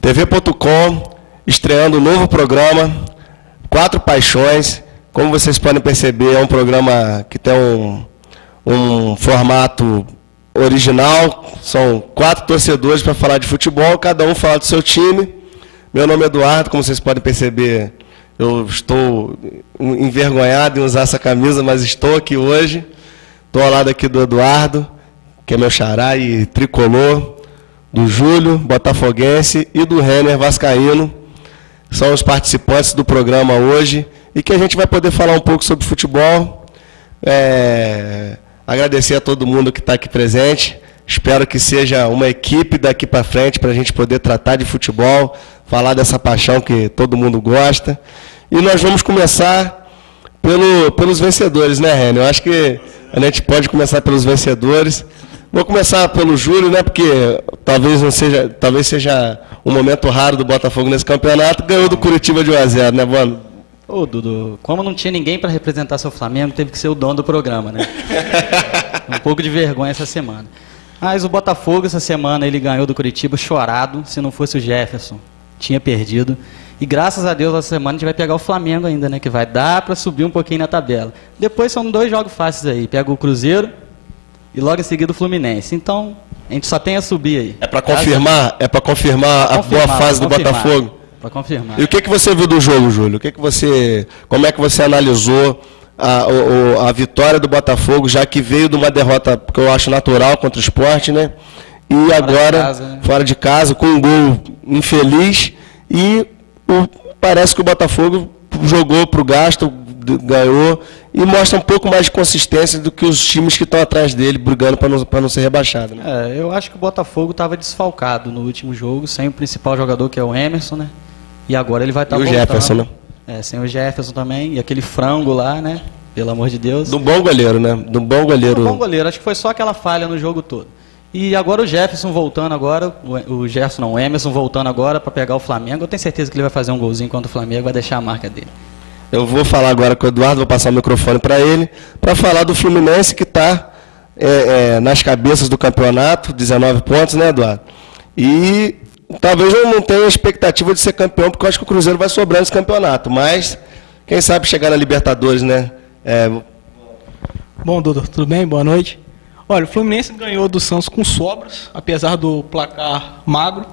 TV.com, estreando um novo programa, Quatro Paixões. Como vocês podem perceber, é um programa que tem um formato original. São 4 torcedores para falar de futebol, cada um fala do seu time. Meu nome é Eduardo, como vocês podem perceber, eu estou envergonhado em usar essa camisa, mas estou aqui hoje. Estou ao lado aqui do Eduardo, que é meu xará e tricolor, do Júlio, botafoguense, e do Renner, vascaíno. São os participantes do programa hoje e que a gente vai poder falar um pouco sobre futebol. Agradecer a todo mundo que está aqui presente. Espero que seja uma equipe daqui para frente para a gente poder tratar de futebol, falar dessa paixão que todo mundo gosta. E nós vamos começar pelos vencedores, né, Renner? Eu acho que a gente pode começar pelos vencedores. Vou começar pelo Júlio, né? Porque talvez seja um momento raro do Botafogo nesse campeonato. Ganhou do Curitiba de 1-0, né, mano? Ô, Dudu, como não tinha ninguém para representar seu Flamengo, teve que ser o dono do programa, né? Um pouco de vergonha essa semana. Mas o Botafogo, essa semana, ele ganhou do Curitiba chorado. Se não fosse o Jefferson, tinha perdido. E graças a Deus, essa semana a gente vai pegar o Flamengo ainda, né? Que vai dar para subir um pouquinho na tabela. Depois são 2 jogos fáceis aí. Pega o Cruzeiro e logo em seguida o Fluminense. Então, a gente só tem a subir aí. É para confirmar a boa fase do Botafogo? Para confirmar. E o que você viu do jogo, Júlio? Como é que você analisou a vitória do Botafogo, já que veio de uma derrota que eu acho natural contra o Sport, né? E agora, fora de casa, com um gol infeliz, e parece que o Botafogo jogou para o gasto, ganhou, e mostra um pouco mais de consistência do que os times que estão atrás dele, brigando para não ser rebaixado. Né? Eu acho que o Botafogo estava desfalcado no último jogo, sem o principal jogador, que é o Emerson, né? E agora ele vai estar voltando. E o Jefferson, né? Sem o Jefferson também, e aquele frango lá, né? Pelo amor de Deus. Do bom goleiro, né? Do bom goleiro. Acho que foi só aquela falha no jogo todo. E agora o Jefferson voltando agora, o Emerson voltando agora para pegar o Flamengo. Eu tenho certeza que ele vai fazer um golzinho contra o Flamengo, vai deixar a marca dele. Eu vou falar agora com o Eduardo, vou passar o microfone para ele, para falar do Fluminense, que está nas cabeças do campeonato, 19 pontos, né, Eduardo? E talvez eu não tenha expectativa de ser campeão, porque eu acho que o Cruzeiro vai sobrar nesse campeonato, mas quem sabe chegar na Libertadores, né? Bom, Dudu, tudo bem? Boa noite. Olha, o Fluminense ganhou do Santos com sobras, apesar do placar magro.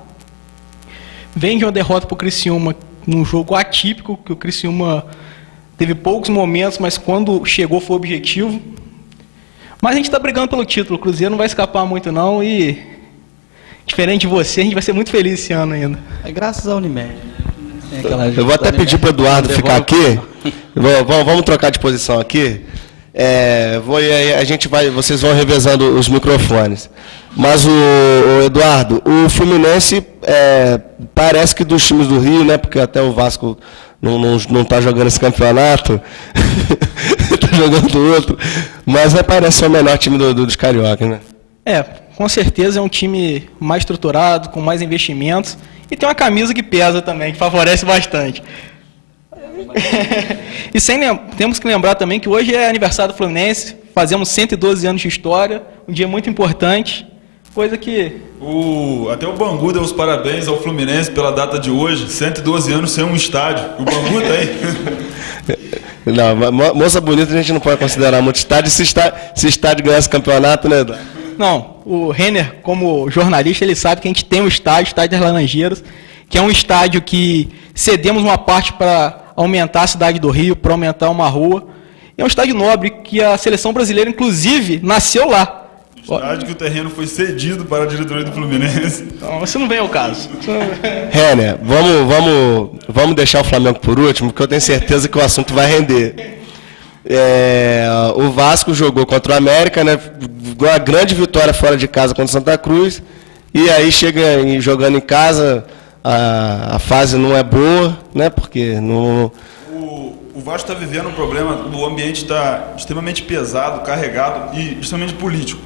Vem de uma derrota para o Criciúma num jogo atípico, que o Criciúma teve poucos momentos, mas quando chegou foi objetivo. Mas a gente está brigando pelo título, o Cruzeiro não vai escapar muito não, e diferente de você, a gente vai ser muito feliz esse ano ainda. É graças à Unimed. Eu vou até pedir para o Eduardo ficar aqui. Vamos trocar de posição aqui. Vocês vão revezando os microfones. Mas o Eduardo, o Fluminense parece que dos times do Rio, né? Porque até o Vasco não está jogando esse campeonato, está jogando outro. Mas parece ser o melhor time dos cariocas, né? Com certeza é um time mais estruturado, com mais investimentos, e tem uma camisa que pesa também, que favorece bastante. E temos que lembrar também que hoje é aniversário do Fluminense, fazemos 112 anos de história, um dia muito importante, coisa que... Até o Bangu deu os parabéns ao Fluminense pela data de hoje, 112 anos sem um estádio, o Bangu tem. Não, moça bonita a gente não pode considerar muito estádio, se estádio ganhar esse campeonato, né, Eduardo? Não, o Renner, como jornalista, ele sabe que a gente tem um estádio das Laranjeiras, que é um estádio que cedemos uma parte para aumentar a cidade do Rio, para aumentar uma rua. É um estádio nobre que a seleção brasileira, inclusive, nasceu lá. Estádio que o terreno foi cedido para a diretoria do Fluminense. Então, isso não vem ao caso. Renner, vamos deixar o Flamengo por último, porque eu tenho certeza que o assunto vai render. O Vasco jogou contra o América, né? Uma grande vitória fora de casa contra o Santa Cruz, e aí chega jogando em casa, a fase não é boa, né? Porque não... O Vasco está vivendo um problema, o ambiente está extremamente pesado, carregado e extremamente político.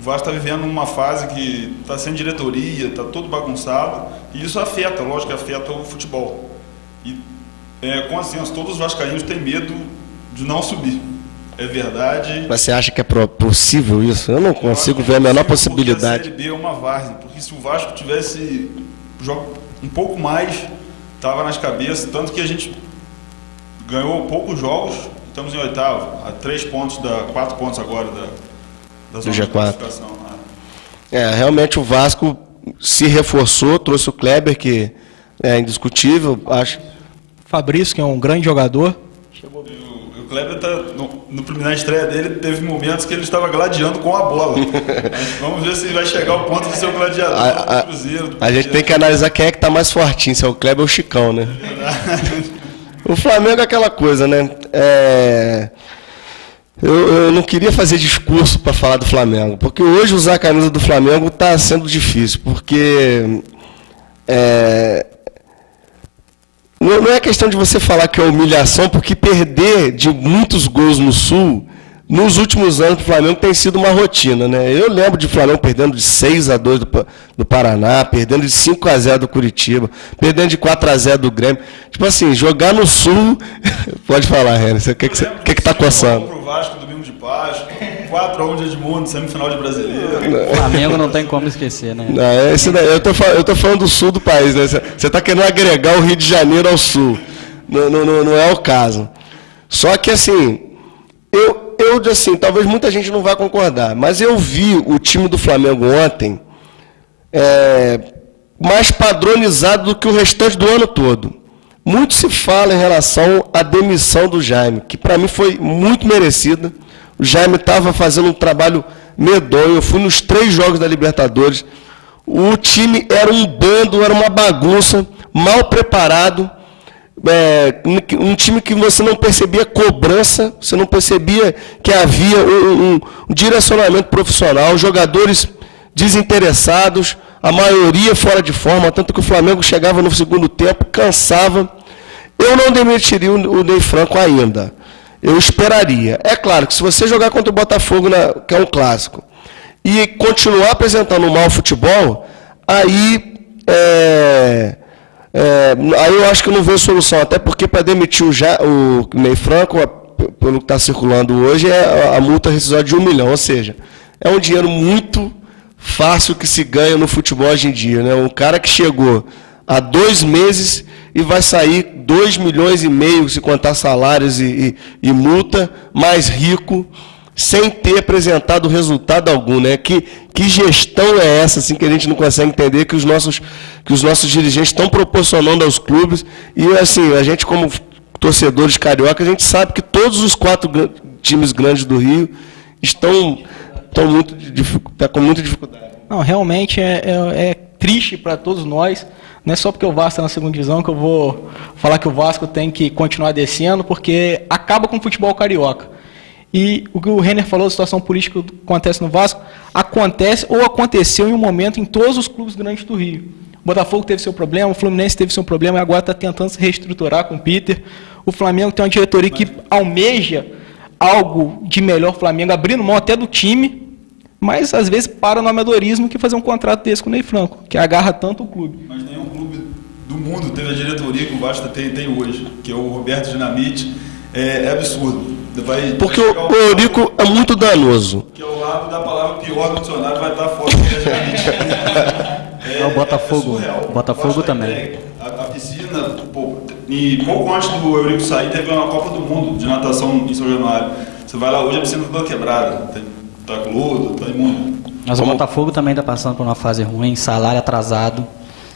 O Vasco está vivendo uma fase que está sem diretoria, está todo bagunçado, e isso afeta, lógico que afeta o futebol. E com ascenso, todos os vascaínos têm medo de não subir. É verdade. Mas você acha que é possível isso? Eu não consigo ver a menor possibilidade. A Série B é uma várzea, porque se o Vasco tivesse um pouco mais, estava nas cabeças, tanto que a gente ganhou poucos jogos, estamos em oitavo, a 4 pontos agora da zona de classificação. Realmente o Vasco se reforçou, trouxe o Kleber, que é indiscutível, acho. Fabrício, que é um grande jogador. O Kleber, no primeira estreia dele, teve momentos que ele estava gladiando com a bola. Vamos ver se vai chegar ao ponto de ser o gladiador do Cruzeiro. A gente tem que analisar quem é que está mais fortinho, se é o Kleber ou o Chicão, né? O Flamengo é aquela coisa, né? Eu não queria fazer discurso para falar do Flamengo, porque hoje usar a camisa do Flamengo está sendo difícil, porque não é questão de você falar que é humilhação, porque perder de muitos gols no Sul, nos últimos anos, para o Flamengo tem sido uma rotina, né? Eu lembro de Flamengo perdendo de 6-2 do Paraná, perdendo de 5-0 do Curitiba, perdendo de 4-0 do Grêmio. Tipo assim, jogar no Sul... Pode falar, Renan, o que está coçando? Pro Vasco, domingo de Páscoa, 4-1 de Edmundo, semifinal de Brasileiro. O Flamengo não tem como esquecer, né? Não, eu tô falando do Sul do país, né? Você está querendo agregar o Rio de Janeiro ao Sul. Não é o caso. Só que, assim... assim, talvez muita gente não vá concordar, mas eu vi o time do Flamengo ontem mais padronizado do que o restante do ano todo. Muito se fala em relação à demissão do Jaime, que para mim foi muito merecida. O Jaime estava fazendo um trabalho medonho, eu fui nos 3 jogos da Libertadores. O time era um bando, era uma bagunça, mal preparado. Um time que você não percebia cobrança, você não percebia que havia um direcionamento profissional, jogadores desinteressados, a maioria fora de forma, tanto que o Flamengo chegava no segundo tempo, cansava. Eu não demitiria o Ney Franco ainda, eu esperaria. É claro que se você jogar contra o Botafogo, que é um clássico, e continuar apresentando um mau futebol, aí eu acho que eu não vejo solução, até porque para demitir o Ney Franco, pelo que está circulando hoje, é a multa rescisória de 1 milhão, ou seja, é um dinheiro muito fácil que se ganha no futebol hoje em dia, né? Um cara que chegou há 2 meses e vai sair 2,5 milhões, se contar salários e multa, mais rico, sem ter apresentado resultado algum, né? Que gestão é essa, assim, que a gente não consegue entender, que os nossos dirigentes estão proporcionando aos clubes? E, assim, a gente, como torcedores carioca, a gente sabe que todos os 4 times grandes do Rio estão com muita dificuldade. Não, realmente é triste para todos nós. Não é só porque o Vasco está na segunda divisão que eu vou falar que o Vasco tem que continuar descendo, porque acaba com o futebol carioca. E o que o Renner falou da situação política que acontece no Vasco, acontece ou aconteceu em um momento em todos os clubes grandes do Rio. O Botafogo teve seu problema, o Fluminense teve seu problema e agora está tentando se reestruturar com o Peter. O Flamengo tem uma diretoria que almeja algo de melhor Flamengo, abrindo mão até do time, mas às vezes para no amadorismo que fazer um contrato desse com o Ney Franco, que agarra tanto o clube. Mas nenhum clube do mundo teve a diretoria que o Vasco tem hoje, que é o Roberto Dinamite. É absurdo. Porque o Eurico é muito danoso. Que ao lado da palavra pior do dicionário vai estar fora do Dinamite. O Botafogo. O Botafogo também. A piscina, e pouco antes do Eurico sair, teve uma Copa do Mundo de natação em São Januário. Você vai lá hoje, a piscina toda quebrada. Tá com lodo, tá imundo. Mas o Botafogo também está passando por uma fase ruim, salário atrasado.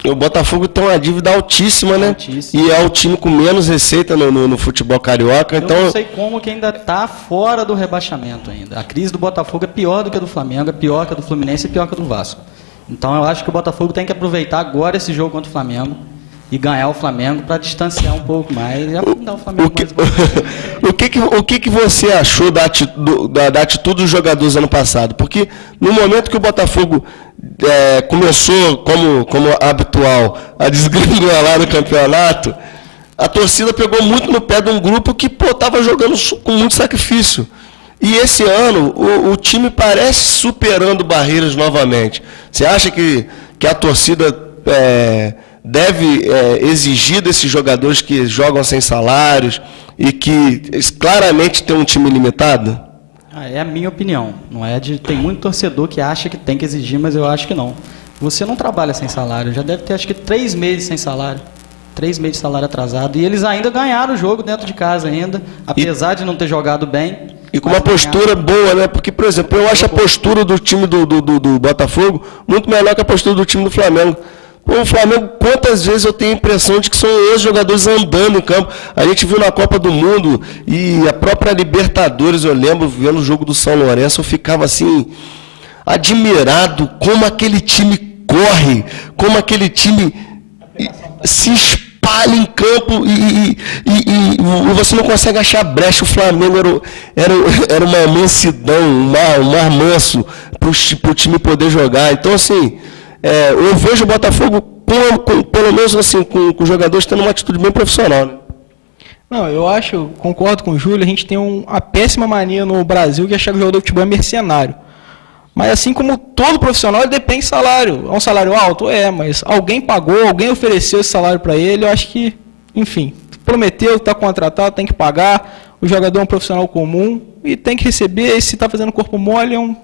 O Botafogo tem uma dívida altíssima, né? Altíssima. E é o time com menos receita no futebol carioca. Então... Eu não sei como que ainda está fora do rebaixamento ainda. A crise do Botafogo é pior do que a do Flamengo, é pior que a do Fluminense e pior que a do Vasco. Então eu acho que o Botafogo tem que aproveitar agora esse jogo contra o Flamengo e ganhar o Flamengo para distanciar um pouco mais e afundar o Flamengo O que você achou da atitude dos jogadores ano passado? Porque no momento que o Botafogo começou, como habitual, a desgringolar no campeonato, a torcida pegou muito no pé de um grupo que estava jogando com muito sacrifício. E esse ano o time parece superando barreiras novamente. Você acha que a torcida deve exigir desses jogadores que jogam sem salários e que claramente tem um time limitado? É a minha opinião. Não é de. Tem muito torcedor que acha que tem que exigir, mas eu acho que não. Você não trabalha sem salário. Já deve ter acho que 3 meses sem salário. 3 meses de salário atrasado. E eles ainda ganharam o jogo dentro de casa ainda, apesar de não ter jogado bem. E com uma postura boa, né? Porque, por exemplo, eu acho a postura do time do Botafogo muito melhor que a postura do time do Flamengo. Pô, o Flamengo, quantas vezes eu tenho a impressão de que são os jogadores andando em campo. A gente viu na Copa do Mundo e a própria Libertadores, eu lembro, vendo o jogo do São Lourenço, eu ficava assim, admirado como aquele time corre, como aquele time se espalha em campo e você não consegue achar brecha. O Flamengo era uma mansidão, um mar manso para o time poder jogar. Então, assim, eu vejo o Botafogo, pelo menos assim, com os jogadores tendo uma atitude bem profissional. Né? Não, concordo com o Júlio, a gente tem uma péssima mania no Brasil que achar que o jogador de futebol é mercenário. Mas assim como todo profissional, ele depende de salário. É um salário alto? Mas alguém pagou, alguém ofereceu esse salário para ele, eu acho que, enfim, prometeu, está contratado, tem que pagar. O jogador é um profissional comum e tem que receber, e se está fazendo corpo mole, não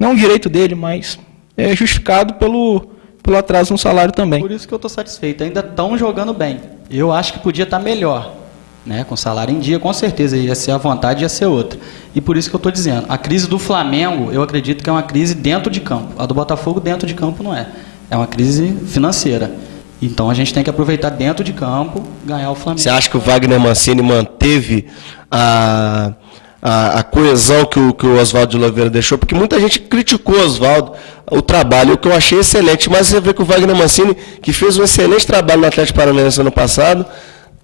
é um direito dele, mas é justificado pelo atraso no salário também. Por isso que eu estou satisfeito, ainda estão jogando bem. Eu acho que podia estar melhor. Né, com salário em dia, com certeza, ia ser a vontade, ia ser outra. E por isso que eu estou dizendo, a crise do Flamengo, eu acredito que é uma crise dentro de campo. A do Botafogo dentro de campo não é. É uma crise financeira. Então a gente tem que aproveitar dentro de campo, ganhar o Flamengo. Você acha que o Wagner Mancini manteve a coesão que o Oswaldo de Oliveira deixou? Porque muita gente criticou o Oswaldo, o trabalho, o que eu achei excelente. Mas você vê que o Wagner Mancini, que fez um excelente trabalho no Atlético Paranaense ano passado,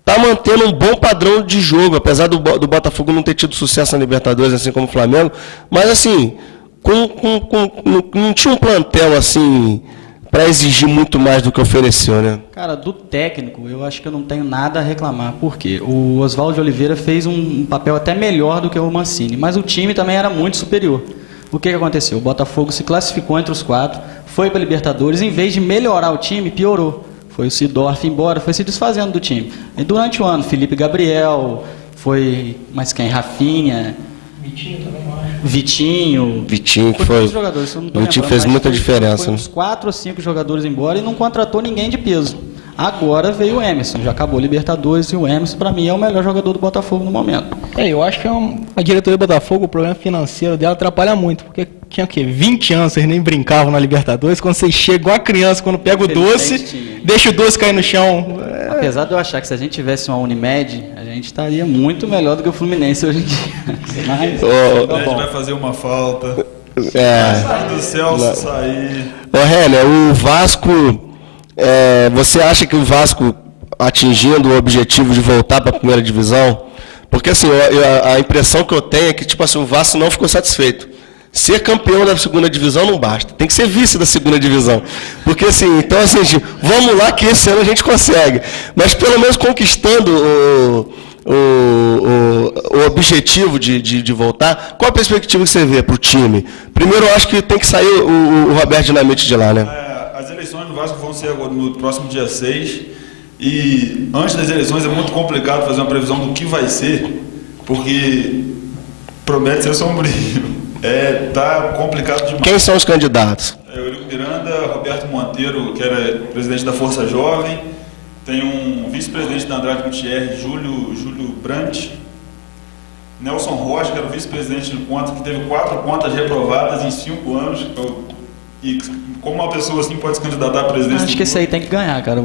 está mantendo um bom padrão de jogo, apesar do Botafogo não ter tido sucesso na Libertadores, assim como o Flamengo, mas assim, não tinha um plantel assim para exigir muito mais do que ofereceu, né? Cara, do técnico, eu acho que eu não tenho nada a reclamar, porque o Oswaldo de Oliveira fez um papel até melhor do que o Mancini, mas o time também era muito superior. O que aconteceu? O Botafogo se classificou entre os 4, foi para a Libertadores, em vez de melhorar o time, piorou. Foi o Sidorf embora, foi se desfazendo do time. E durante o ano, Felipe Gabriel, foi mais quem? Rafinha. Vitinho também, eu acho. Vitinho, que foi. Jogadores, o Vitinho fez muita diferença. Foi uns 4 ou 5 jogadores embora e não contratou ninguém de peso. Agora veio o Emerson, já acabou a Libertadores e o Emerson, para mim, é o melhor jogador do Botafogo no momento. Eu acho que a diretoria do Botafogo, o problema financeiro dela atrapalha muito, porque tinha o quê? 20 anos, vocês nem brincavam na Libertadores, quando vocês chegam igual a criança, quando pega o doce, deixa o doce cair no chão. Apesar de eu achar que se a gente tivesse uma Unimed, a gente estaria muito melhor do que o Fluminense hoje em dia. Mas, a gente vai fazer uma falta. Sai do Celso sair. Renner, o Vasco, você acha que o Vasco atingindo o objetivo de voltar para a primeira divisão? Porque assim, a impressão que eu tenho é que tipo assim, o Vasco não ficou satisfeito. Ser campeão da segunda divisão não basta, tem que ser vice da segunda divisão. Porque assim, então assim, vamos lá que esse ano a gente consegue. Mas pelo menos conquistando o objetivo de voltar, qual a perspectiva que você vê para o time? Primeiro, eu acho que tem que sair o Roberto Dinamite de lá, né? As eleições do Vasco vão ser agora no próximo dia 6. E antes das eleições é muito complicado fazer uma previsão do que vai ser, porque promete ser sombrio. Tá complicado demais. Quem são os candidatos? Eurico Miranda, Roberto Monteiro, que era presidente da Força Jovem, tem um vice-presidente da Andrade Gutierrez, Júlio Brandt, Nelson Rocha, que era o vice-presidente do Conta, que teve 4 contas reprovadas em 5 anos. E como uma pessoa assim pode se candidatar a presidência? Acho que esse aí tem que ganhar, cara.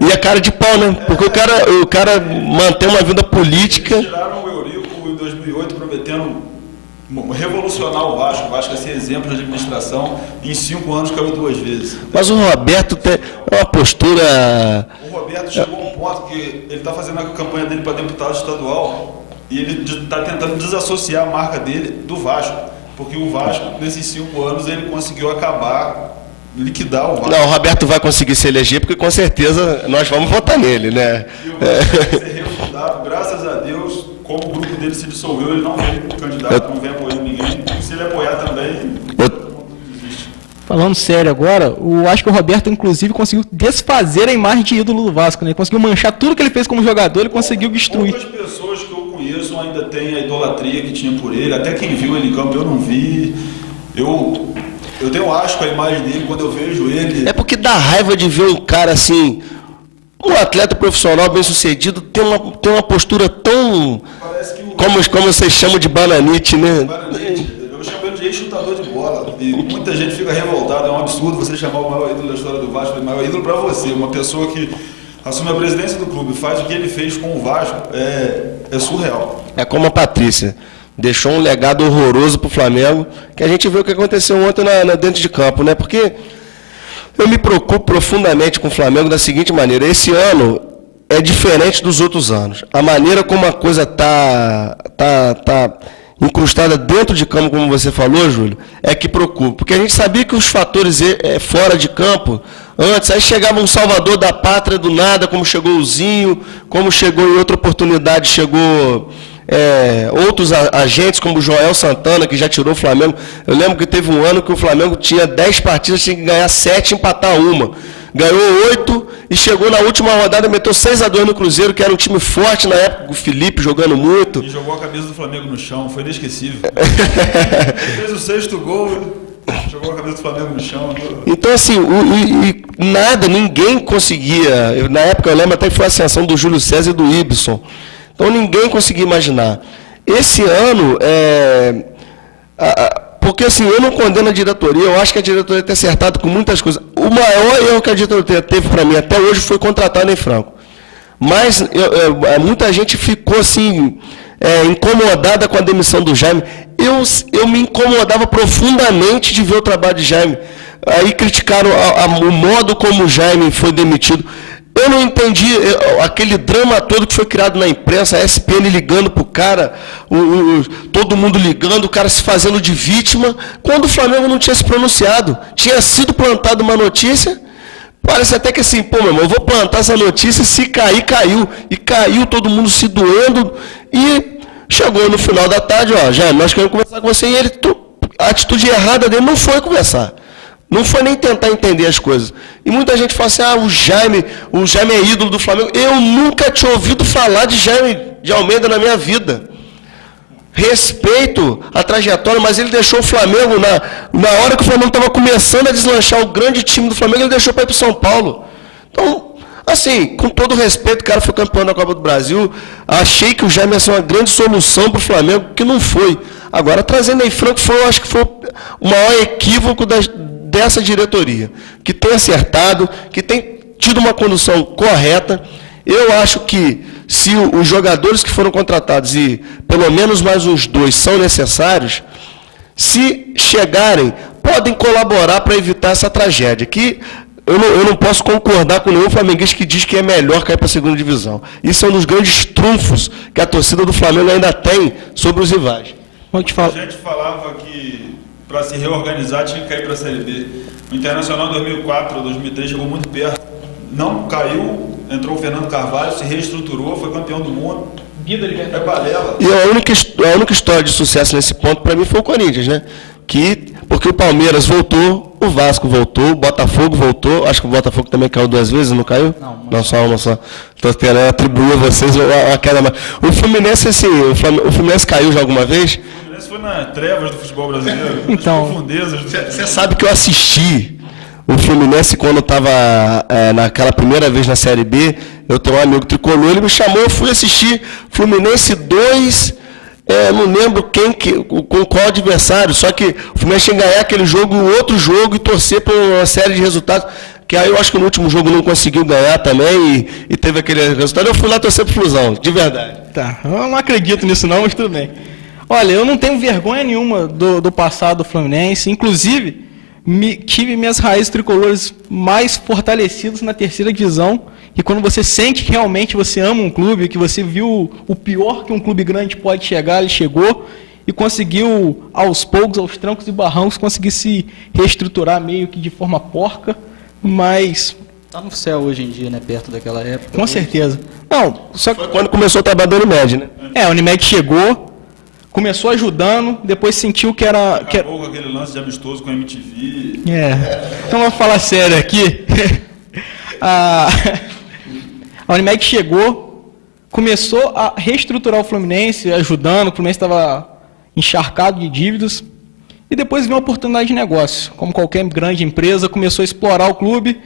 E a cara de pau, né? Porque o cara mantém uma vida política. Eles tiraram o Eurico em 2008 prometendo revolucionar o Vasco. O Vasco vai ser exemplo de administração. Em 5 anos caiu 2 vezes. Mas o Roberto tem uma postura... O Roberto chegou a um ponto que ele está fazendo a campanha dele para deputado estadual e ele está tentando desassociar a marca dele do Vasco. Porque o Vasco, nesses 5 anos, ele conseguiu liquidar o Vasco. Não, o Roberto vai conseguir se eleger, porque com certeza nós vamos votar nele, né? E o Vasco vai ser refundado, graças a Deus, como o grupo dele se dissolveu, ele não vem candidato, não vem apoiando ninguém. Se ele apoiar também, existe. Falando sério agora, eu acho que o Roberto, inclusive, conseguiu desfazer a imagem de ídolo do Vasco, né? Ele conseguiu manchar tudo que ele fez como jogador, ele conseguiu destruir. Poucas pessoas que eu conheço ainda têm a idolatria que tinha por ele, até quem viu ele em campo, eu não vi. Eu tenho asco a imagem dele quando eu vejo ele. É porque dá raiva de ver um cara assim, um atleta profissional bem sucedido, tem uma postura tão, como vocês chamam de bananite, né? Bananite. Eu chamo ele de ex-chutador de bola. E muita gente fica revoltada, é um absurdo você chamar o maior ídolo da história do Vasco, o maior ídolo para você, uma pessoa que assume a presidência do clube, faz o que ele fez com o Vasco, é surreal. É como a Patrícia. Deixou um legado horroroso para o Flamengo, que a gente viu o que aconteceu ontem dentro de campo, né? Porque eu me preocupo profundamente com o Flamengo da seguinte maneira: esse ano é diferente dos outros anos. A maneira como a coisa tá incrustada dentro de campo, como você falou, Júlio, é que preocupa. Porque a gente sabia que os fatores fora de campo, antes, aí chegava um salvador da pátria do nada, como chegou o Zinho, como chegou em outra oportunidade, chegou outros agentes, como o Joel Santana, que já tirou o Flamengo. Eu lembro que teve um ano que o Flamengo tinha 10 partidas, tinha que ganhar 7 e empatar uma. Ganhou 8 e chegou na última rodada, meteu 6-2 no Cruzeiro, que era um time forte na época, o Felipe jogando muito. E jogou a camisa do Flamengo no chão, foi inesquecível. Ele fez o 6º gol, jogou a camisa do Flamengo no chão. Então, assim, ninguém conseguia. Na época, eu lembro até que foi a ascensão do Júlio César e do Ibson. Então, ninguém conseguia imaginar. Esse ano, porque assim, eu não condeno a diretoria, eu acho que a diretoria tem acertado com muitas coisas. O maior erro que a diretoria teve para mim até hoje foi contratar o Ney Franco. Mas muita gente ficou assim, incomodada com a demissão do Jaime. Eu me incomodava profundamente de ver o trabalho de Jaime. Aí criticaram o modo como o Jaime foi demitido. Eu não entendi aquele drama todo que foi criado na imprensa, a SPN ligando para o cara, todo mundo ligando, o cara se fazendo de vítima, quando o Flamengo não tinha se pronunciado. Tinha sido plantada uma notícia, parece até que assim, meu irmão, eu vou plantar essa notícia, se cair, caiu. E caiu, todo mundo se doendo, e chegou no final da tarde, já nós queremos conversar com você, e a atitude errada dele não foi conversar. Não foi nem tentar entender as coisas. E muita gente fala assim, o Jaime é ídolo do Flamengo. Eu nunca tinha ouvido falar de Jaime de Almeida na minha vida. Respeito a trajetória, mas ele deixou o Flamengo, na hora que o Flamengo estava começando a deslanchar o grande time do Flamengo, ele deixou para ir para São Paulo. Então, assim, com todo respeito, o cara foi campeão da Copa do Brasil, achei que o Jaime ia ser uma grande solução para o Flamengo, que não foi. Agora, trazendo Ney Franco, eu acho que foi o maior equívoco dessa diretoria, que tem acertado, que tem tido uma condução correta. Eu acho que se os jogadores que foram contratados, e pelo menos mais uns 2 são necessários, se chegarem, podem colaborar para evitar essa tragédia, que eu não posso concordar com nenhum flamenguista que diz que é melhor cair para a segunda divisão. Isso é um dos grandes trunfos que a torcida do Flamengo ainda tem sobre os rivais. A gente falava que para se reorganizar tinha que cair para a Série B. O Internacional em 2004 ou 2003 chegou muito perto, não caiu, entrou o Fernando Carvalho, se reestruturou, foi campeão do mundo. É balela. E a única história de sucesso nesse ponto para mim foi o Corinthians, né? Porque o Palmeiras voltou, o Vasco voltou, o Botafogo voltou, acho que o Botafogo também caiu 2 vezes, não caiu? Não, só uma só. Estou querendo atribuir a vocês a queda. O Fluminense, assim, o Fluminense caiu já alguma vez? Isso foi nas trevas do futebol brasileiro, então, nas profundezas. Você sabe que eu assisti o Fluminense quando estava naquela primeira vez na Série B. Eu tenho um amigo tricolor, ele me chamou, eu fui assistir Fluminense 2, não lembro com qual adversário, só que o Fluminense tinha que ganhar aquele jogo, outro jogo, e torcer por uma série de resultados, que aí eu acho que no último jogo não conseguiu ganhar também, e teve aquele resultado. Eu fui lá torcer pro Flusão, de verdade. Tá, eu não acredito nisso não, mas tudo bem. Olha, eu não tenho vergonha nenhuma do passado do Fluminense, inclusive tive minhas raízes tricolores mais fortalecidas na 3ª divisão, e quando você sente que realmente você ama um clube, que você viu o pior que um clube grande pode chegar, ele chegou e conseguiu, aos poucos, aos trancos e barrancos, conseguir se reestruturar meio que de forma porca, mas Tá no céu hoje em dia, né? Perto daquela época. Com certeza. Não, só que Foi quando começou o trabalho da Unimed, né? a Unimed chegou, começou ajudando, depois sentiu que era... Acabou com aquele lance de amistoso com a MTV. Então vou falar sério aqui. A Unimed chegou, começou a reestruturar o Fluminense, ajudando, o Fluminense estava encharcado de dívidas, e depois veio uma oportunidade de negócio. Como qualquer grande empresa, começou a explorar o clube,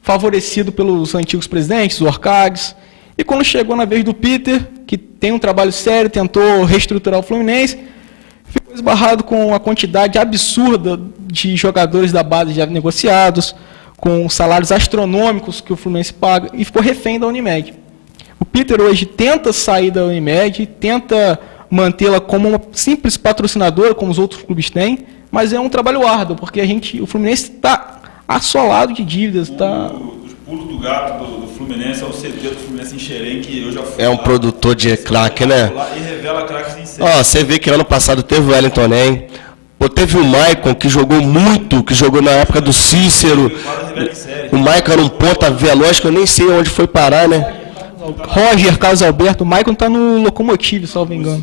favorecido pelos antigos presidentes, o Orcades. E quando chegou na vez do Peter, que tem um trabalho sério, tentou reestruturar o Fluminense, ficou esbarrado com a quantidade absurda de jogadores da base já negociados, com salários astronômicos que o Fluminense paga, e ficou refém da Unimed. O Peter hoje tenta sair da Unimed, tenta mantê-la como uma simples patrocinadora, como os outros clubes têm, mas é um trabalho árduo, porque o Fluminense está assolado de dívidas. Os pulos do gato do Fluminense é o CT do Fluminense em Xerém, que eu já fui É um produtor de craque, né? e revela craques em série. Ó, você vê que ano passado teve o Wellington Nem, teve o Maicon, que jogou muito, que jogou na época do Cícero. O Maicon era um ponta veloz, que eu nem sei onde foi parar, né? Roger, Carlos Alberto, o Maicon está no Locomotive, salvo engano.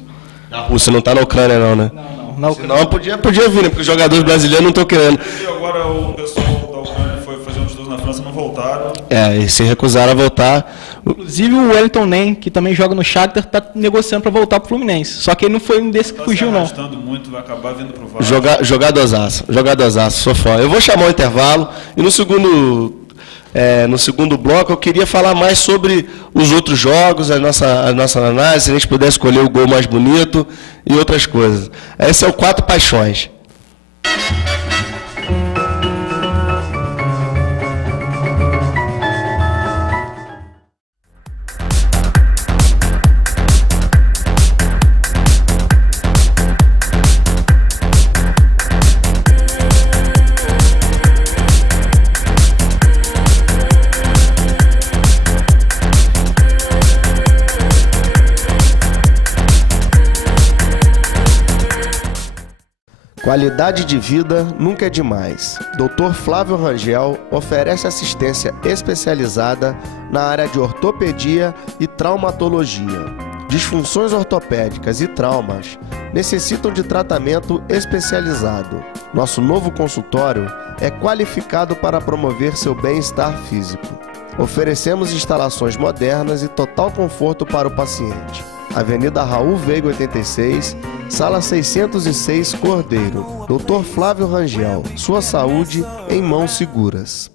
Você não tá na Ucrânia não, né? Não, podia vir, né? Porque os jogadores brasileiros não estão querendo. E agora o pessoal da Ucrânia foi fazer um estudo na França, não voltaram. E se recusaram a voltar. Inclusive o Wellington Nem, que também joga no Shakhtar, está negociando para voltar para o Fluminense. Só que ele não foi um desses que fugiu, não. Está se arrastando muito, vai acabar vindo pro Vasco. Jogadorzaço, sou fã. Eu vou chamar o intervalo e no segundo bloco eu queria falar mais sobre os outros jogos, a nossa análise, se a gente puder escolher o gol mais bonito e outras coisas. Esse é o Quatro Paixões. Qualidade de vida nunca é demais. Dr. Flávio Rangel oferece assistência especializada na área de ortopedia e traumatologia. Disfunções ortopédicas e traumas necessitam de tratamento especializado. Nosso novo consultório é qualificado para promover seu bem-estar físico. Oferecemos instalações modernas e total conforto para o paciente. Avenida Raul Veiga 86, Sala 606, Cordeiro. Dr. Flávio Rangel, sua saúde em mãos seguras.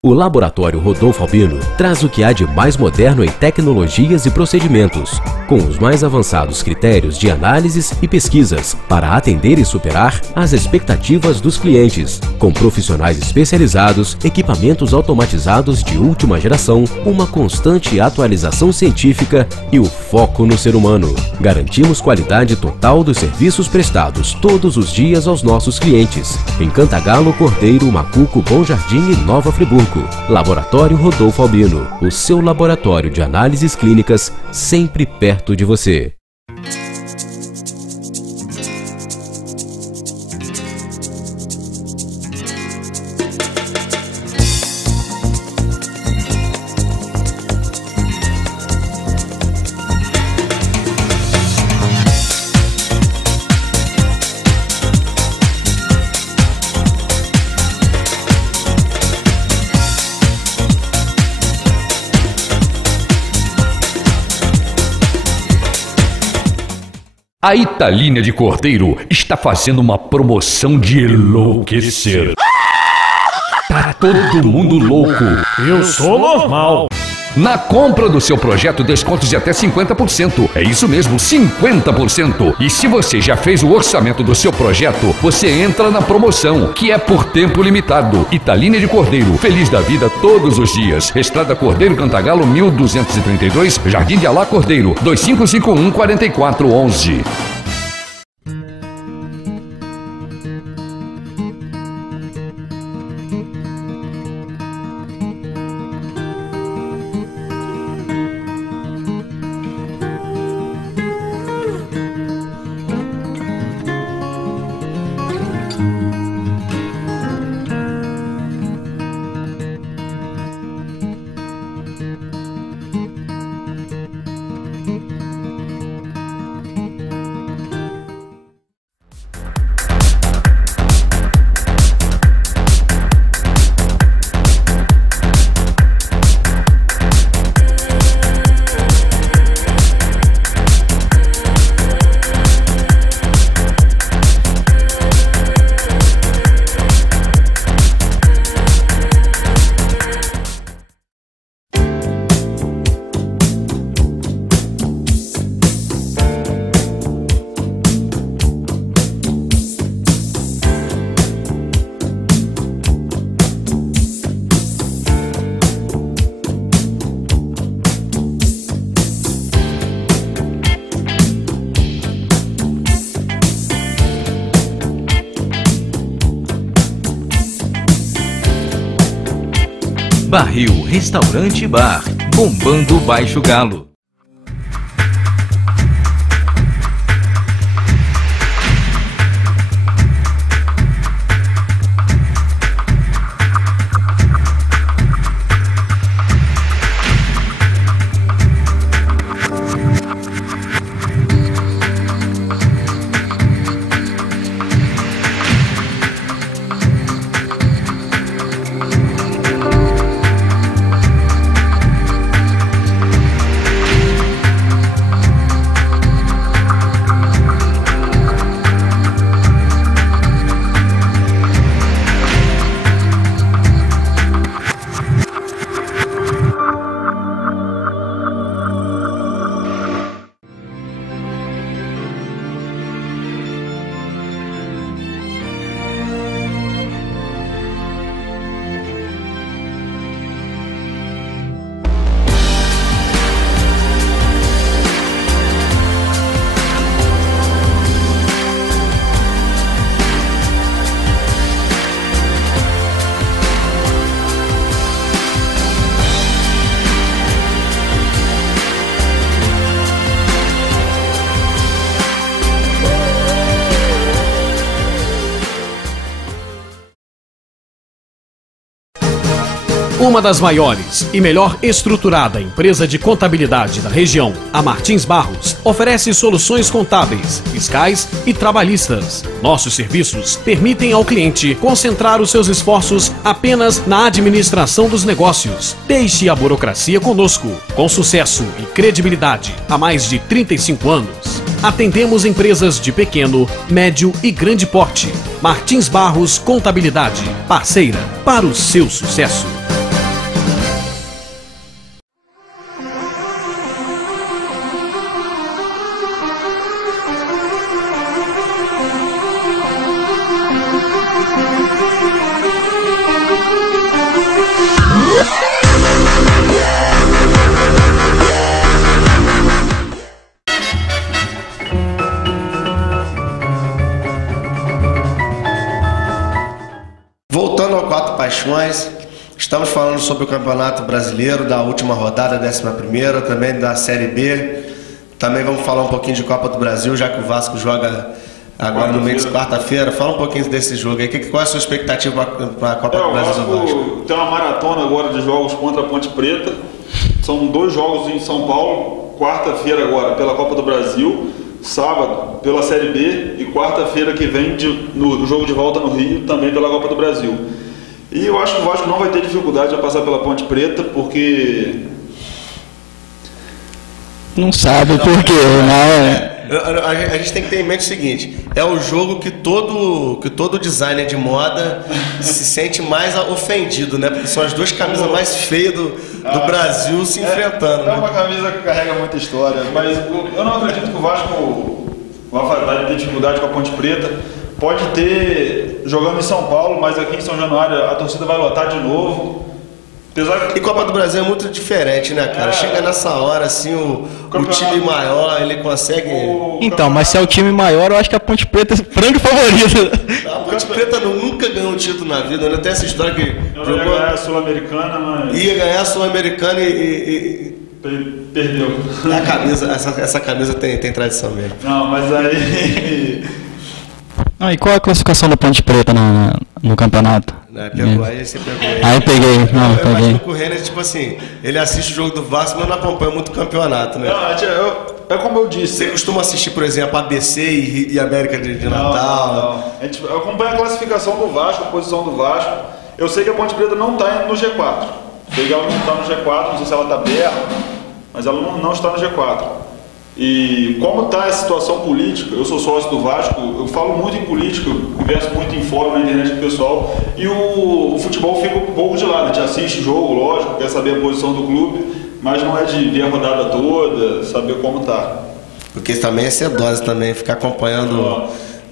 O Laboratório Rodolfo Albino traz o que há de mais moderno em tecnologias e procedimentos, com os mais avançados critérios de análises e pesquisas para atender e superar as expectativas dos clientes, com profissionais especializados, equipamentos automatizados de última geração, uma constante atualização científica e o foco no ser humano. Garantimos qualidade total dos serviços prestados todos os dias aos nossos clientes, em Cantagalo, Cordeiro, Macuco, Bom Jardim e Nova Friburgo. Laboratório Rodolfo Albino, o seu laboratório de análises clínicas sempre perto de você. A Italínia de Cordeiro está fazendo uma promoção de enlouquecer. Tá todo mundo louco. Eu sou normal. Na compra do seu projeto, descontos de até 50%. É isso mesmo, 50%. E se você já fez o orçamento do seu projeto, você entra na promoção, que é por tempo limitado. Italínia de Cordeiro, feliz da vida todos os dias. Estrada Cordeiro Cantagalo 1232, Jardim de Alá Cordeiro, 2551-4411. Barril Restaurante e Bar, bombando Baixo Galo. Uma das maiores e melhor estruturada empresa de contabilidade da região, a Martins Barros, oferece soluções contábeis, fiscais e trabalhistas. Nossos serviços permitem ao cliente concentrar os seus esforços apenas na administração dos negócios. Deixe a burocracia conosco. Com sucesso e credibilidade há mais de 35 anos. Atendemos empresas de pequeno, médio e grande porte. Martins Barros Contabilidade, parceira para o seu sucesso. Voltando ao Quatro Paixões, estamos falando sobre o Campeonato Brasileiro, da última rodada, 11ª, também da Série B. Também vamos falar um pouquinho de Copa do Brasil, já que o Vasco joga agora no mês de quarta-feira. Fala um pouquinho desse jogo aí. Qual é a sua expectativa para a Copa do Brasil do Vasco? Tem uma maratona agora de jogos contra a Ponte Preta. São 2 jogos em São Paulo, quarta-feira agora pela Copa do Brasil, sábado pela Série B e quarta-feira que vem no jogo de volta no Rio, também pela Copa do Brasil. E eu acho que o Vasco não vai ter dificuldade de passar pela Ponte Preta, porque... Não sabe por quê, né? A gente tem que ter em mente o seguinte: é o jogo que todo designer de moda se sente mais ofendido, né? Porque são as duas camisas mais feias do Brasil se enfrentando. É uma camisa que carrega muita história, mas eu não acredito que o Vasco vai ter dificuldade com a Ponte Preta. Pode ter jogando em São Paulo, mas aqui em São Januário a torcida vai lotar de novo. E Copa do Brasil é muito diferente, né, cara? Chega nessa hora, assim, o time maior, ele consegue... Então, mas se é o time maior, eu acho que a Ponte Preta é franco favorito. A Ponte Preta nunca ganhou um título na vida, ainda tem essa história que... Ia ganhar a Sul-Americana, mas... Ia ganhar a Sul-Americana e... Perdeu. A camisa, essa camisa tem tradição mesmo. Não, mas aí... E qual a classificação da Ponte Preta no campeonato? Aí você pegou. Aí eu peguei. Eu acho que o Renner, tipo assim, ele assiste o jogo do Vasco, mas não acompanha muito o campeonato, né? Não, é como eu disse. Você costuma assistir, por exemplo, ABC e América de Natal? Não. Eu acompanho a classificação do Vasco, a posição do Vasco. Eu sei que a Ponte Preta não está no G4. Sei que ela não está no G4, não sei se ela está perto, mas ela não está no G4. E como está a situação política, eu sou sócio do Vasco, eu falo muito em política, eu converso muito em fórum na internet com o pessoal, e o futebol fica um pouco de lado. A gente assiste o jogo, lógico, quer saber a posição do clube, mas não é de ver a rodada toda, saber como está. Porque também é ser dose também, ficar acompanhando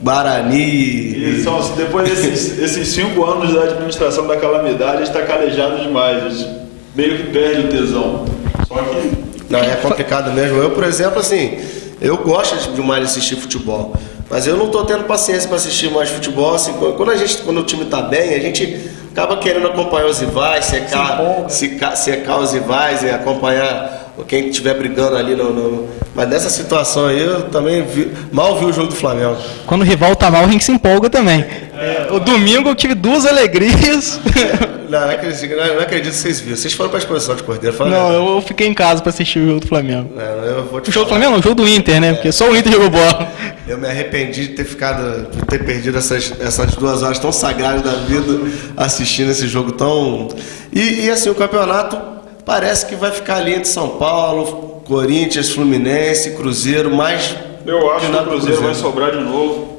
Guarani. Depois desses 5 anos da administração da calamidade, a gente está calejado demais, a gente meio que perde o tesão. Só que... Não, é complicado mesmo. Eu, por exemplo, assim, eu gosto demais de assistir futebol, mas eu não estou tendo paciência para assistir mais futebol. Assim, quando o time está bem, a gente acaba querendo acompanhar os rivais, secar os rivais e acompanhar quem estiver brigando ali. Mas nessa situação aí, eu também mal vi o jogo do Flamengo. Quando o rival tá mal, a gente se empolga também. O domingo eu tive 2 alegrias. Não acredito que vocês viram. Vocês foram para a exposição de Cordeiro? Não, eu fiquei em casa para assistir o jogo do Flamengo. O jogo do Flamengo não, o jogo do Inter, né? Porque só o Inter jogou bola. Eu me arrependi de ter perdido essas 2 horas tão sagradas da vida assistindo esse jogo tão... E assim, o campeonato parece que vai ficar ali entre São Paulo, Corinthians, Fluminense, Cruzeiro, mais... Eu acho que o Cruzeiro vai sobrar de novo,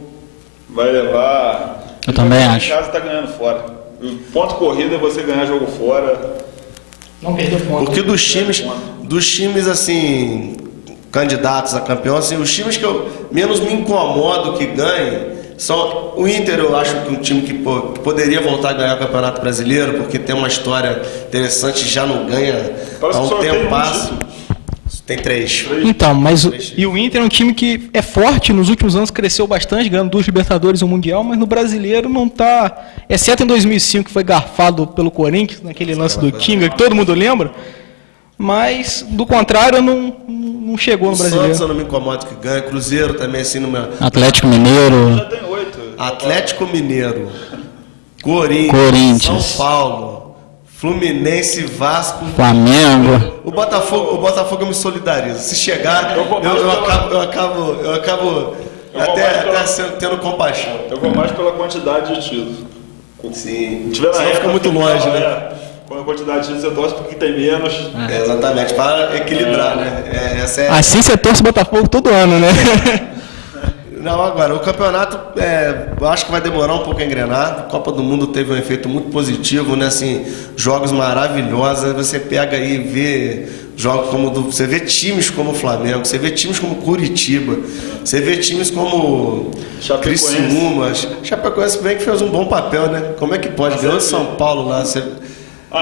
vai levar... Eu também acho. Em casa está ganhando fora. O ponto corrida é você ganhar jogo fora. Não perdeu ponto. Porque dos times assim, candidatos a campeão, assim, os times que eu menos me incomodo que ganhem são o Inter. Eu acho que um time que poderia voltar a ganhar o Campeonato Brasileiro, porque tem uma história interessante, já não ganha há um tempo passo. Tem 3. Então, mas o Inter é um time que é forte, nos últimos anos cresceu bastante, ganhando 2 Libertadores e um Mundial, mas no brasileiro não está, exceto em 2005, que foi garfado pelo Corinthians, naquele lance do Tinga, que todo mundo lembra, mas do contrário não chegou no brasileiro. Santos eu não me incomodo que ganha, Cruzeiro também assim no meu... Atlético Mineiro. Já tem 8. Atlético Mineiro, Corinthians. São Paulo, Fluminense, Vasco, Flamengo. O Botafogo eu me solidarizo. Se chegar, eu acabo tendo compaixão. Eu vou mais pela quantidade de títulos. Sim. Senão fica muito longe, né? Com a quantidade de títulos você torce porque tem menos. Exatamente, para equilibrar, né? Assim você torce o Botafogo todo ano, né? Não, agora, o campeonato, eu acho que vai demorar um pouco a engrenar. A Copa do Mundo teve um efeito muito positivo, né? Assim, jogos maravilhosos. Você pega aí e vê jogos você vê times como o Flamengo, você vê times como Curitiba, você vê times como Criciúma. Chapecoense bem que fez um bom papel, né? Como é que pode? Ganhou de São Paulo lá.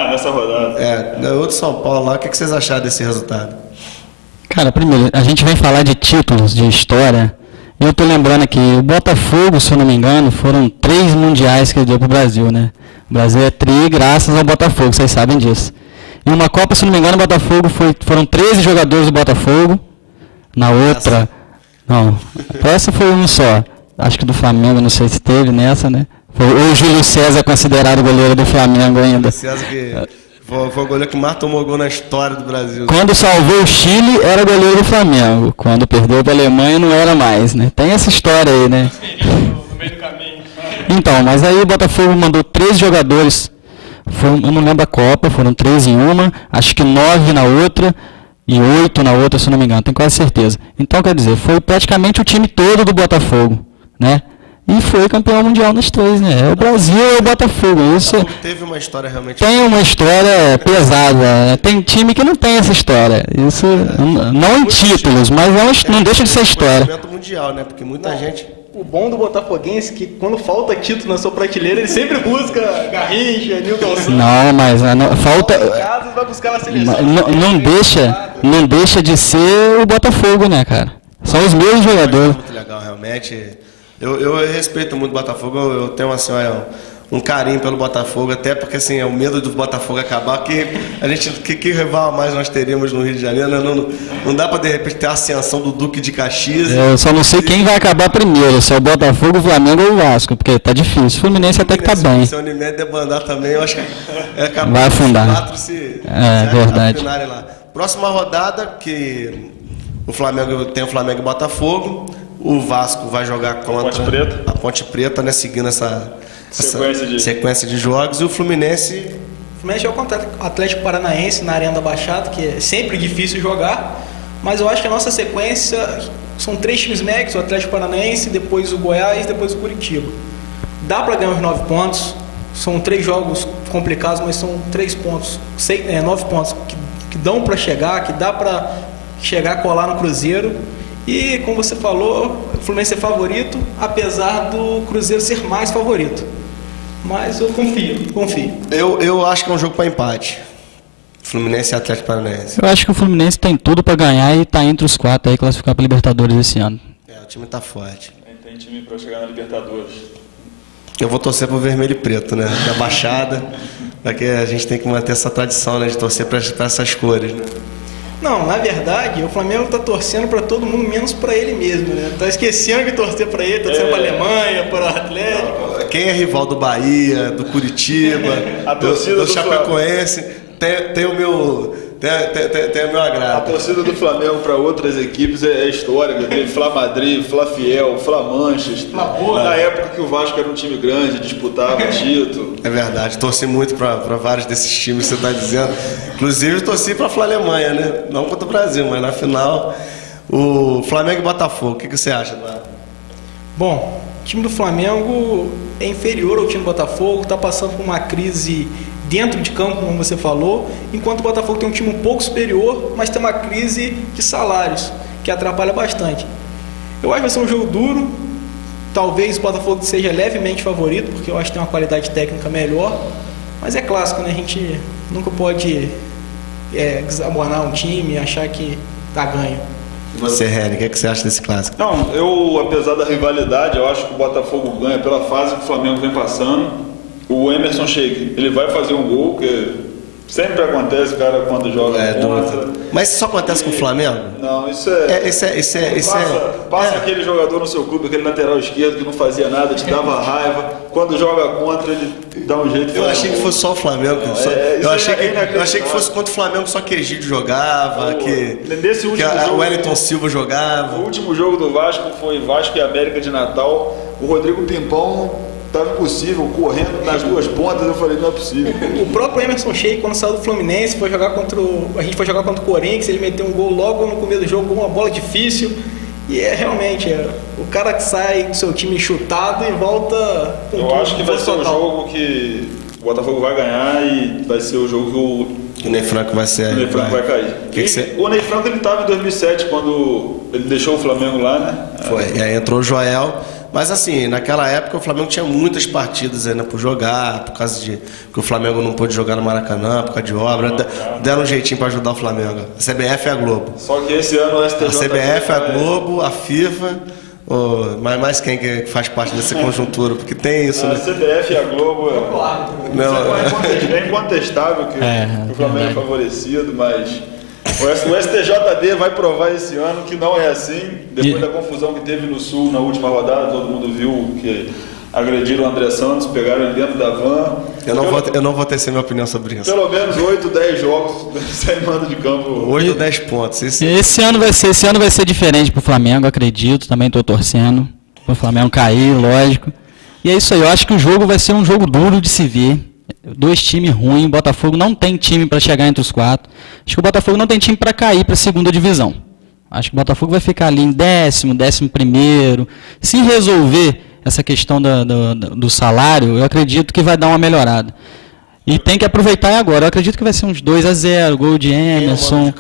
Nessa rodada. Ganhou de São Paulo lá. O que vocês acharam desse resultado? Cara, primeiro, a gente vem falar de títulos, de história. Eu tô lembrando aqui, o Botafogo, se eu não me engano, foram 3 mundiais que ele deu pro Brasil, né? O Brasil é tri graças ao Botafogo, vocês sabem disso. E uma Copa, se eu não me engano, o Botafogo foram 13 jogadores do Botafogo. Na outra... Não, essa foi um só. Acho que do Flamengo, não sei se teve nessa, né? O Júlio César considerado goleiro do Flamengo ainda. César que... Foi o goleiro que mais tomou gol na história do Brasil. Quando salvou o Chile, era goleiro do Flamengo. Quando perdeu para a Alemanha, não era mais, né? Tem essa história aí, né? No meio do caminho. Então, mas aí o Botafogo mandou 13 jogadores. Eu não lembro a Copa, foram 13 em uma, acho que 9 na outra. e 8 na outra, se não me engano, tenho quase certeza. Então, quer dizer, foi praticamente o time todo do Botafogo, né? E foi campeão mundial nas 3, né? É o Brasil e o Botafogo. Isso teve uma história realmente... Tem uma história pesada, né? Tem time que não tem essa história. Isso, não em títulos, mas não deixa de ser história. É um mundial, né? Porque muita gente... O bom do botafoguense é que quando falta título na sua prateleira, ele sempre busca Garrincha, Nilton Santos. Não, mas falta... Vai buscar na seleção. Não deixa de ser o Botafogo, né, cara? São os mesmos jogadores. Muito legal, realmente. Eu respeito muito o Botafogo, eu tenho assim, um carinho pelo Botafogo, até porque assim, é o medo do Botafogo acabar, que a gente, que rival mais nós teríamos no Rio de Janeiro, né? Não dá para de repente ter a ascensão do Duque de Caxias. Eu só não sei quem vai acabar primeiro, se é o Botafogo, o Flamengo ou o Vasco, porque tá difícil. O Fluminense até que tá bem. Se o Unimed debandar também, eu acho que é capaz vai afundar. Os 4 se verdade. Lá. Próxima rodada, que o Flamengo tem o Flamengo e Botafogo, o Vasco vai jogar contra a Ponte Preta, né? Seguindo essa sequência de jogos, e o Fluminense... O Fluminense joga contra o Atlético Paranaense na Arena da Baixada, que é sempre difícil jogar, mas eu acho que a nossa sequência são 3 times médios, o Atlético Paranaense, depois o Goiás, depois o Curitiba. Dá para ganhar os 9 pontos, são 3 jogos complicados, mas são 3 pontos, 9 pontos que dão para chegar, que dá para chegar a colar no Cruzeiro. E, como você falou, o Fluminense é favorito, apesar do Cruzeiro ser mais favorito. Mas eu confio. Eu acho que é um jogo para empate. Fluminense e Atlético Paranaense. Eu acho que o Fluminense tem tudo para ganhar e está entre os 4 aí, classificar para Libertadores esse ano. O time está forte. Tem time para chegar na Libertadores. Eu vou torcer pro vermelho e preto, né? Da Baixada, porque a gente tem que manter essa tradição, né? De torcer para essas cores, né? Não, na verdade, o Flamengo está torcendo para todo mundo, menos para ele mesmo, né? Tá esquecendo de torcer para ele, torcendo para a Alemanha, para o Atlético. Quem é rival do Bahia, do Curitiba, do Chapecoense, tem o meu agrado. A torcida do Flamengo para outras equipes é histórica. Teve Fla Madrid, Fla Fiel, Fla Manchester. Na época que o Vasco era um time grande, disputava título. É verdade, torci muito para vários desses times que você está dizendo. Inclusive torci para a Fla Alemanha, né? Não contra o Brasil, mas na final o Flamengo e Botafogo. O que você acha, Eduardo? Bom, o time do Flamengo é inferior ao time do Botafogo, está passando por uma crise dentro de campo, como você falou, enquanto o Botafogo tem um time um pouco superior, mas tem uma crise de salários, que atrapalha bastante. Eu acho que vai ser um jogo duro, talvez o Botafogo seja levemente favorito, porque eu acho que tem uma qualidade técnica melhor, mas é clássico, né? A gente nunca pode desabonar um time e achar que tá ganho. E você, Hélio, o que você acha desse clássico? Não, eu, apesar da rivalidade, eu acho que o Botafogo ganha pela fase que o Flamengo vem passando. O Emerson Sheik, ele vai fazer um gol, que sempre acontece, cara, quando joga contra. Mas isso só acontece com o Flamengo? Não, isso é... Passa aquele jogador no seu clube, aquele lateral esquerdo que não fazia nada, te dava raiva. Quando joga contra, ele dá um jeito de Eu achei que fosse só o Flamengo. Eu achei que fosse contra o Flamengo só que Egídio jogava, nesse último jogo, o Wellington Silva jogava. O último jogo do Vasco foi Vasco e América de Natal. O Rodrigo Pimpão... estava impossível, correndo nas 2 pontas, eu falei, não é possível. O próprio Emerson Sheik, quando saiu do Fluminense, a gente foi jogar contra o Corinthians, ele meteu um gol logo no começo do jogo, com uma bola difícil, e realmente, o cara que sai do seu time chutado e volta... Eu acho que vai ser um jogo que o Botafogo vai ganhar e vai ser o jogo que o Ney Franco vai cair. O Ney Franco, ele estava em 2007, quando ele deixou o Flamengo lá, né? Foi, e aí entrou o Joel. Mas assim, naquela época o Flamengo tinha muitas partidas ainda por jogar, por causa de que o Flamengo não pôde jogar no Maracanã, por causa de obra. Deram um jeitinho para ajudar o Flamengo. A CBF é a Globo. Só que esse ano o STJ... A CBF é a Globo, a FIFA... mas quem que faz parte dessa conjuntura? Porque tem isso, né? A CBF e a Globo... É incontestável que o Flamengo é favorecido, mas... O STJD vai provar esse ano que não é assim. Depois da confusão que teve no Sul na última rodada, todo mundo viu que agrediram o André Santos, pegaram ele dentro da van. Eu não vou tecer minha opinião sobre isso. Pelo menos 8, 10 jogos sem mando de campo. 8, 10 pontos. Esse ano vai ser diferente pro Flamengo, acredito. Também estou torcendo pro Flamengo cair, lógico. E é isso aí, eu acho que o jogo vai ser um jogo duro de se ver. Dois times ruins, o Botafogo não tem time para chegar entre os 4. Acho que o Botafogo não tem time para cair para a segunda divisão. Acho que o Botafogo vai ficar ali em 11º. Se resolver essa questão do salário, eu acredito que vai dar uma melhorada. E tem que aproveitar agora. Eu acredito que vai ser uns 2-0, gol de Emerson.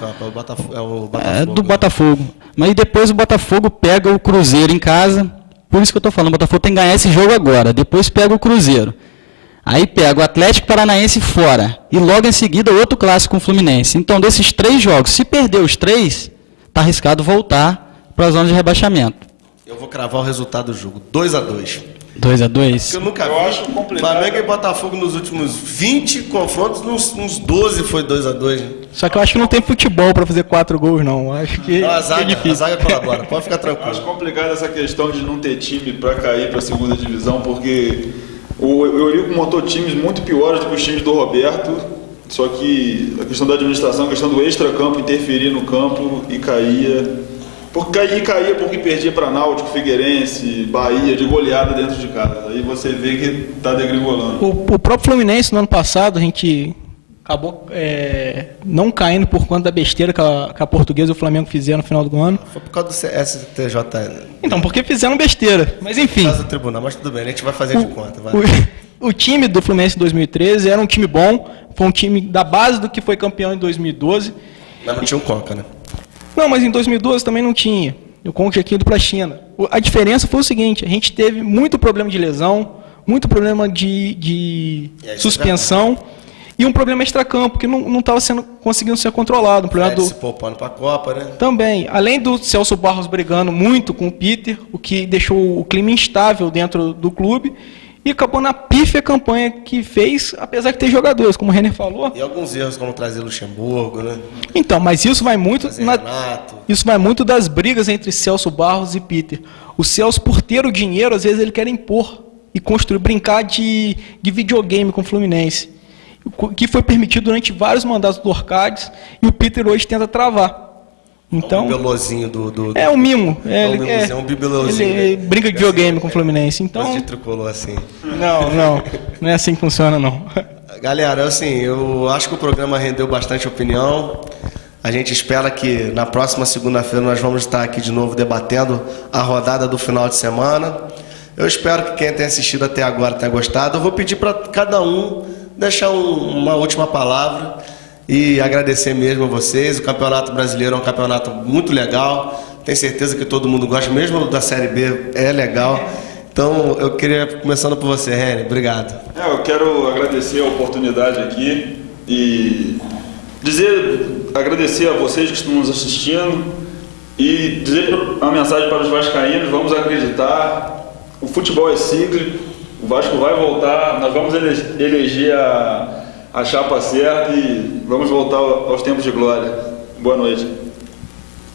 Do Botafogo. Mas depois o Botafogo pega o Cruzeiro em casa. Por isso que eu estou falando, o Botafogo tem que ganhar esse jogo agora. Depois pega o Cruzeiro. Aí pega o Atlético Paranaense fora. E logo em seguida outro clássico com o Fluminense. Então desses 3 jogos, se perder os 3, está arriscado voltar para a zona de rebaixamento. Eu vou cravar o resultado do jogo. 2-2. 2-2. Eu nunca vi. Flamengo e Botafogo nos últimos 20 confrontos, uns 12 foi 2-2. Só que eu acho que não tem futebol para fazer 4 gols, não. Acho que a zaga colabora. Pode ficar tranquilo. Acho complicado essa questão de não ter time para cair para a segunda divisão, porque o Eurico montou times muito piores do que os times do Roberto. Só que a questão da administração, a questão do extracampo interferir no campo e caía. Caía porque perdia para Náutico, Figueirense, Bahia, de goleada dentro de casa. Aí você vê que está degringolando. O próprio Fluminense, no ano passado, a gente acabou não caindo por conta da besteira que a Portuguesa e o Flamengo fizeram no final do ano. Foi por causa do STJ. Então, porque fizeram besteira. Mas enfim. Por causa do tribunal, mas tudo bem, a gente vai fazer de conta. Vai. O time do Fluminense em 2013 era um time bom, foi um time da base do que foi campeão em 2012. Mas não tinha um Conca, né? Não, mas em 2012 também não tinha. O Conca já tinha ido para a China. A diferença foi o seguinte, a gente teve muito problema de lesão, muito problema de suspensão e um problema extracampo, que não estava conseguindo ser controlado. Um problema se poupando para a Copa, né? Também. Além do Celso Barros brigando muito com o Peter, o que deixou o clima instável dentro do clube, e acabou na pífia campanha que fez, apesar de ter jogadores, como o Renner falou. E alguns erros, como trazer Luxemburgo, né? Então, mas isso vai muito das brigas entre Celso Barros e Peter. O Celso, por ter o dinheiro, às vezes ele quer impor e construir, brincar de videogame com o Fluminense, que foi permitido durante vários mandatos do Orcades, e o Peter hoje tenta travar. Então, um bibelozinho do... É um mimo. Um bibelozinho. Ele brinca de videogame com o Fluminense. Então, de tricolor assim. Não é assim que funciona, não. Galera, assim, eu acho que o programa rendeu bastante opinião. A gente espera que na próxima segunda-feira nós vamos estar aqui de novo debatendo a rodada do final de semana. Eu espero que quem tenha assistido até agora tenha gostado. Eu vou pedir para cada um deixar uma última palavra e agradecer mesmo a vocês. O Campeonato Brasileiro é um campeonato muito legal. Tenho certeza que todo mundo gosta, mesmo da Série B é legal. Então, eu queria, começando por você, Reni, obrigado. Eu quero agradecer a oportunidade aqui e agradecer a vocês que estão nos assistindo e dizer uma mensagem para os vascaínos: vamos acreditar, o futebol é cíclico, o Vasco vai voltar, nós vamos eleger a chapa certa e vamos voltar aos tempos de glória. Boa noite.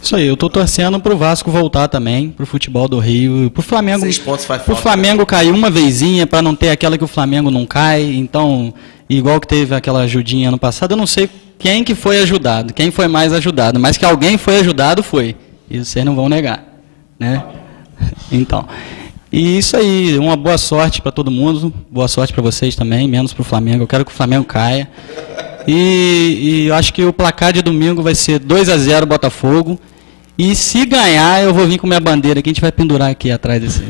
Isso aí, eu estou torcendo para o Vasco voltar também, para o futebol do Rio, para o Flamengo. 6 pontos faz falta. Para o Flamengo cair uma vezinha, para não ter aquela que o Flamengo não cai. Então, igual que teve aquela ajudinha ano passado, eu não sei quem que foi ajudado, quem foi mais ajudado, mas que alguém foi ajudado foi. E vocês não vão negar, né? Então, e isso aí, uma boa sorte para todo mundo, boa sorte para vocês também, menos para o Flamengo. Eu quero que o Flamengo caia. E eu acho que o placar de domingo vai ser 2-0 Botafogo. E se ganhar, eu vou vir com minha bandeira que a gente vai pendurar aqui atrás desse.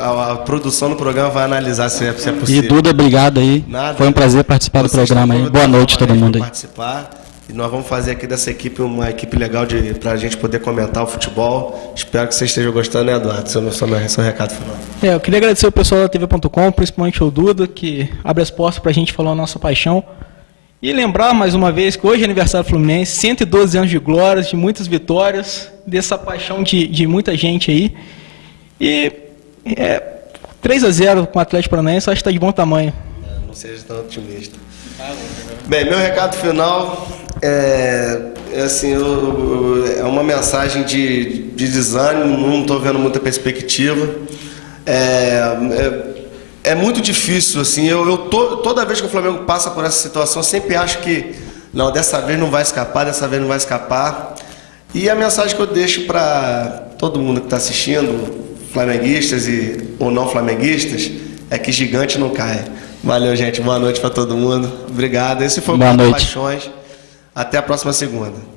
A produção do programa vai analisar se é possível. E Duda, obrigado aí. Nada. Foi um prazer participar do programa aí. Boa noite todo mundo aí. Participar. E nós vamos fazer aqui dessa equipe uma equipe legal para a gente poder comentar o futebol. Espero que vocês estejam gostando, né, Eduardo? Seu recado final. Eu queria agradecer o pessoal da TV.com, principalmente o Duda, que abre as portas para a gente falar a nossa paixão. E lembrar mais uma vez que hoje é aniversário do Fluminense, 112 anos de glórias, de muitas vitórias, dessa paixão de muita gente aí. E 3-0 com o Atlético Paranaense, acho que está de bom tamanho. Não seja tão otimista. Bem, meu recado final é uma mensagem de desânimo, não estou vendo muita perspectiva. É muito difícil, assim, toda vez que o Flamengo passa por essa situação, eu sempre acho que, não, dessa vez não vai escapar, E a mensagem que eu deixo para todo mundo que está assistindo, flamenguistas ou não flamenguistas, é que gigante não cai. Valeu, gente. Boa noite para todo mundo. Obrigado. Esse foi o Boa Quatro noite. Paixões. Até a próxima segunda.